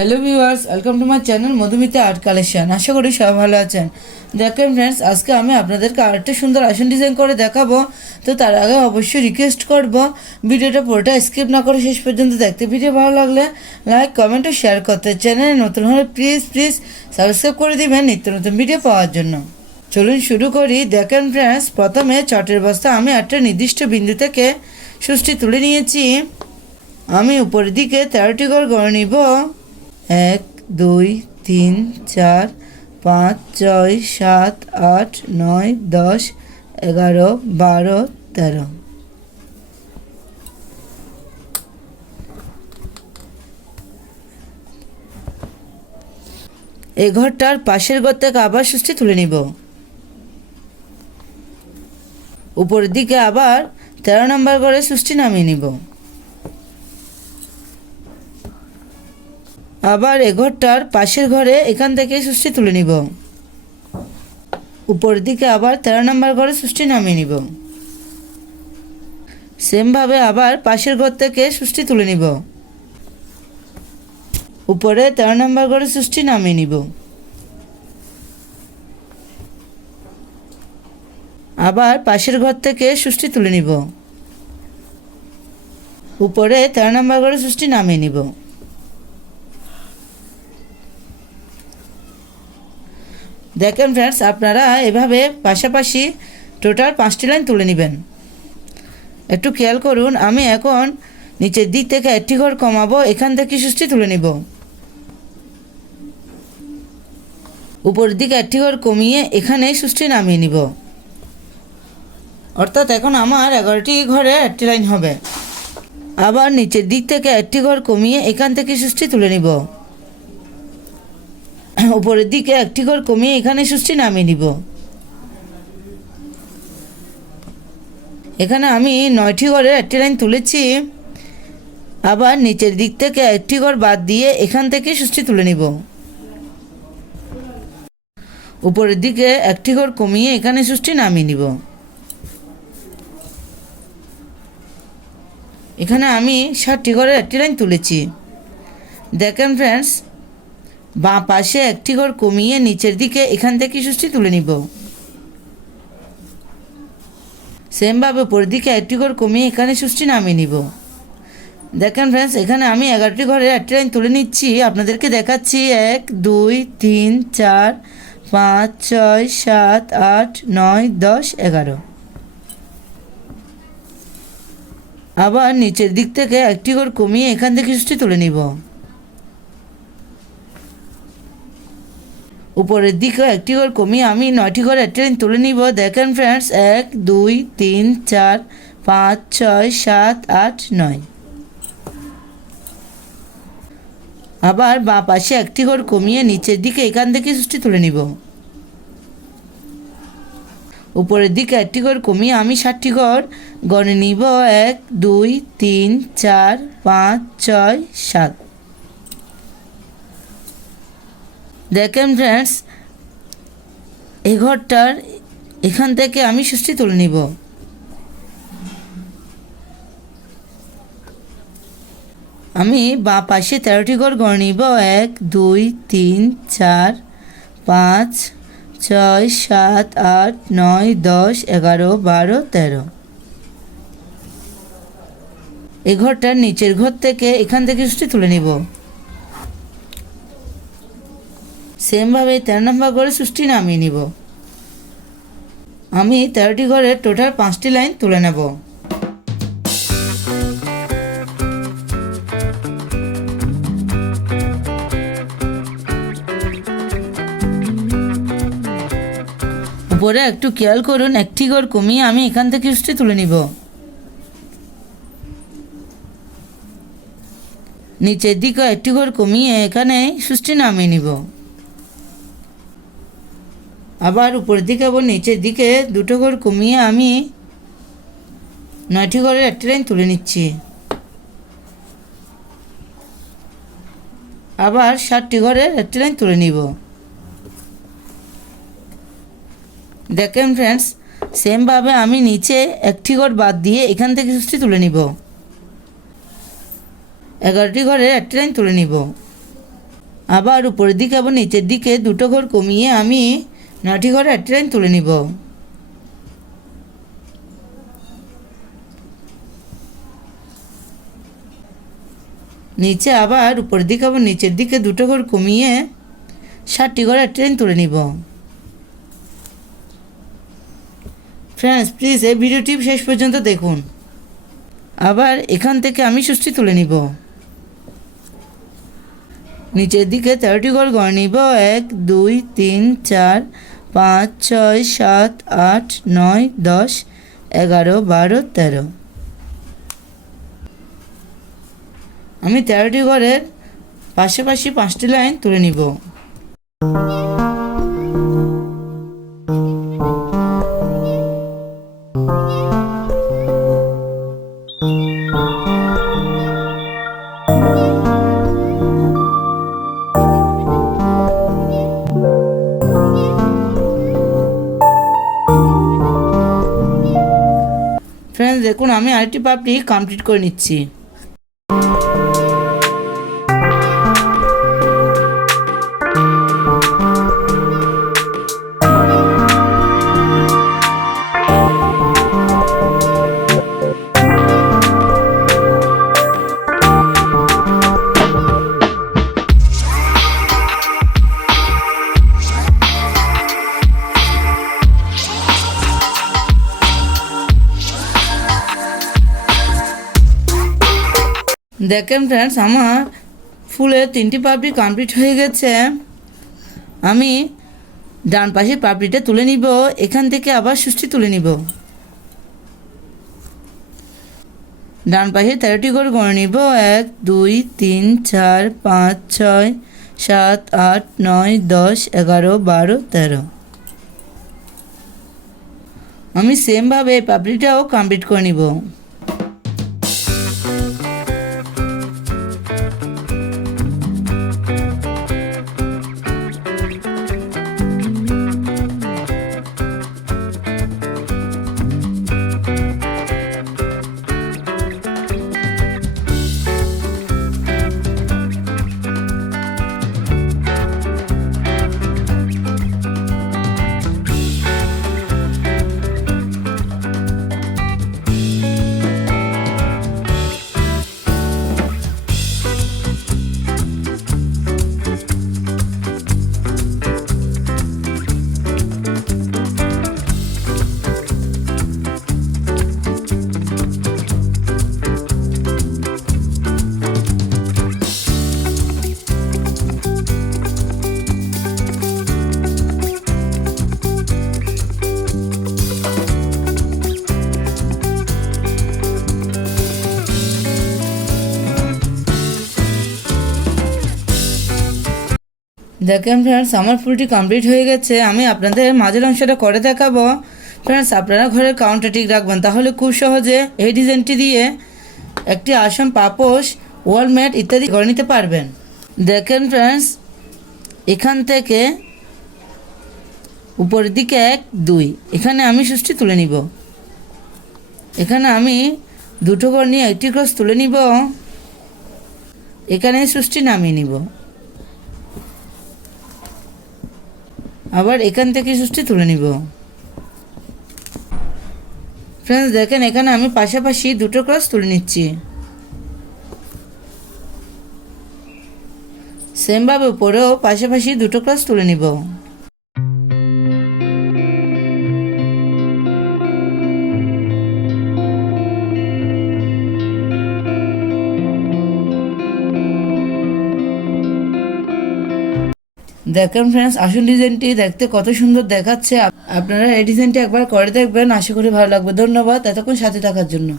Hello viewers, welcome to my channel Madhumita art collection. আশা করি সবাই ভালো আছেন। দেখেন ফ্রেন্ডস, আজকে আমি আপনাদেরকে আরেকটা সুন্দর আসন ডিজাইন করে দেখাবো। তো তার আগে অবশ্যই রিকোয়েস্ট করব ভিডিওটা পুরোটা স্কিপ না করে শেষ পর্যন্ত দেখতে। ভিডিও ভালো লাগলে লাইক, কমেন্ট ও শেয়ার করতে, চ্যানেলে নতুন হলে প্লিজ সাবস্ক্রাইব করে দিবেন নিত্য নতুন ভিডিও পাওয়ার জন্য। চলুন শুরু করি। দেখেন ফ্রেন্ডস, প্রথমে চটের বস্তা আমি একটা নির্দিষ্ট বিন্দু থেকে সুষ্টি তুলে নিয়েছি। আমি উপরের দিকে 13টি ঘর গড়ে নিব। 1 2 3 4 5 6 7 8 9 10 11 12 13। এই ঘরটার পাশের ঘর থেকে আবার সুষ্টি তুলে নিব। উপরের দিকে আবার 13 নম্বর ঘরে সুষ্টি নামিয়ে নিব। আবার এ ঘরটার পাশের ঘরে এখান থেকে সুষ্টি তুলে নিব। উপরের দিকে আবার 13 নম্বর ঘরে সুষ্টি নামিয়ে নিব। সেমভাবে আবার পাশের ঘর থেকে সুষ্টি তুলে নিব। উপরে 13 নম্বর ঘরে সুষ্টি নামিয়ে নিব। আবার পাশের ঘর থেকে সুষ্টি তুলে নিব। উপরে 13 নম্বর ঘরে সুষ্টি নামিয়ে নিব। দেখেন ফ্রেন্ডস, আপনারা এভাবে পাশাপাশি টোটাল 5টি লাইন তুলে নেবেন। একটু খেয়াল করুন, আমি এখন নিচের দিক থেকে একটি ঘর কমাবো, এখান থেকে সুষ্টি তুলে নিব। উপরের দিকে একটি ঘর কমিয়ে এখানে সুষ্টি নামিয়ে নিব। অর্থাৎ এখন আমার 11টি ঘরে একটি লাইন হবে। আবার নিচের দিক থেকে একটি ঘর কমিয়ে এখান থেকে সুষ্টি তুলে নিব। উপরের দিকে একটি ঘর কমিয়ে এখানে সুষ্টি নামিয়ে নিব। এখানে আমি 9টি ঘরের একটি লাইন তুলেছি। আবার নিচের দিক থেকে একটি ঘর বাদ দিয়ে এখান থেকে সুষ্টি তুলে নিব। উপরের দিকে একটি ঘর কমিয়ে এখানে সুষ্টি নামিয়ে নিব। এখানে আমি 7টি ঘরের একটি লাইন তুলেছি। দেখেন ফ্রেন্ডস, বাঁ পাশে একটি ঘর কমিয়ে নিচের দিকে এখান থেকে সুষ্টি তুলে নিব। সেমভাবে উপরের দিকে একটি ঘর কমিয়ে এখানে সুষ্টি নামিয়ে নিব। দেখেন ফ্রেন্ডস, এখানে আমি 11টি ঘরের একটি লাইন তুলে নিচ্ছি, আপনাদেরকে দেখাচ্ছি। 1 2 3 4 5 6 7 8 9 10 11। আবার নিচের দিক থেকে একটি ঘর কমিয়ে এখান থেকে সুষ্টি তুলে নিব। উপরের দিকে একটি ঘর কমিয়ে আমি 9টি ঘরে একটি লাইন তুলে নিব। দেখেন ফ্রেন্ডস, 1 2 3 4 5 6 7 8 9। আবার বাঁ পাশে একটি ঘর কমিয়ে নিচের দিকে এখান থেকে সুষ্টি তুলে নিব। উপরের দিকে একটি ঘর কমিয়ে আমি 7টি ঘর গণে নিব। 1 2 3 4 5 6 7। দেখেন ফ্রেন্ডস, এই ঘরটার এখান থেকে আমি সুষ্টি তুলে নিব। আমি বাঁ পাশে 13টি ঘর গড়ে নিব। 1 2 3 4 5 6 7 8 9 10 11 12 13। এই ঘরটার নিচের ঘর থেকে এখান থেকে সুষ্টি তুলে নিব। সেমভাবে 13 নম্বর ঘরে সুষ্টি নামিয়ে নিব। আমি 13টি ঘরের টোটাল 5টি লাইন তুলে নেব। উপরে একটু খেয়াল করুন, একটি ঘর কমিয়ে আমি এখান থেকে সুষ্টি তুলে নিব। নিচের দিকে একটি ঘর কমিয়ে এখানে সুষ্টি নামিয়ে নিব। আবার উপরের দিকে আবার নিচের দিকে 2টো ঘর কমিয়ে আমি 9টি ঘরের একটি লাইন তুলে নিচ্ছি। আবার 7টি ঘরের একটি লাইন তুলে নিব। দেখেন ফ্রেন্ডস, সেমভাবে আমি নিচে একটি ঘর বাদ দিয়ে এখান থেকে সুষ্টি তুলে নিব। 11টি ঘরের একটি লাইন তুলে নিব। আবার উপরের দিকে এবং নিচের দিকে দুটো ঘর কমিয়ে আমি 9টি ঘরে একটি লাইন তুলে নিব। নিচে আবার উপরের দিকে এবং নিচের দিকে দুটো ঘর কমিয়ে 7টি ঘরে একটি লাইন তুলে নিব। ফ্রেন্ডস, প্লিজ এই ভিডিওটি শেষ পর্যন্ত দেখুন। আবার এখান থেকে আমি সুষ্টি তুলে নিব। নিচের দিকে 13টি ঘর গড়ে নিব। 1 2 3 4 5 6 7 8 9 10 11 12 13। আমি 13টি ঘরের পাশাপাশি 5টি লাইন তুলে নিব। ফ্রেন্ডস, দেখুন আমি আরেকটি পাপড়ি কমপ্লিট করে নিচ্ছি। দেখেন ফ্রেন্ডস, আমার ফুলের 3টি পাপড়ি কমপ্লিট হয়ে গেছে। আমি ডান পাশের পাপড়িটা তুলে নিব। এখান থেকে আবার সুষ্টি তুলে নিব। ডান পাশে 13টি ঘর গড়ে নিব। 1 2 3 4 5 6 7 8 9 10 11 12 13। আমি সেমভাবে পাপড়িটাও কমপ্লিট করে নিব। দেখেন ফ্রেন্ডস, আমার ফুলটি কমপ্লিট হয়ে গেছে। আমি আপনাদের মাঝের অংশটা করে দেখাবো। ফ্রেন্ডস, আপনারা ঘরের কাউন্টার ঠিক রাখবেন, তাহলে খুব সহজে এই ডিজাইনটি দিয়ে একটি আসন, পাপোশ, ওয়াল ম্যাট ইত্যাদি করে নিতে পারবেন। দেখেন ফ্রেন্ডস, এখান থেকে উপরের দিকে 1 2 এখানে আমি সুষ্টি তুলে নিব। এখানে আমি দুটো ঘর নিয়ে একটি ক্রস তুলে নিব। এখানে সুষ্টি নামিয়ে নিব। আবার এখান থেকে সুষ্টি তুলে নিব। ফ্রেন্ডস, দেখেন এখানে আমি পাশাপাশি দুটো ক্রস তুলে নিচ্ছি। সেমভাবে উপরেও পাশাপাশি দুটো ক্রস তুলে নিব। দেখেন ফ্রেন্ডস, আসল ডিজাইনটি দেখতে কত সুন্দর দেখাচ্ছে। আপনারা এই ডিজাইনটি একবার করে দেখবেন, আশা করি ভালো লাগবে। ধন্যবাদ এতক্ষণ সাথে থাকার জন্য।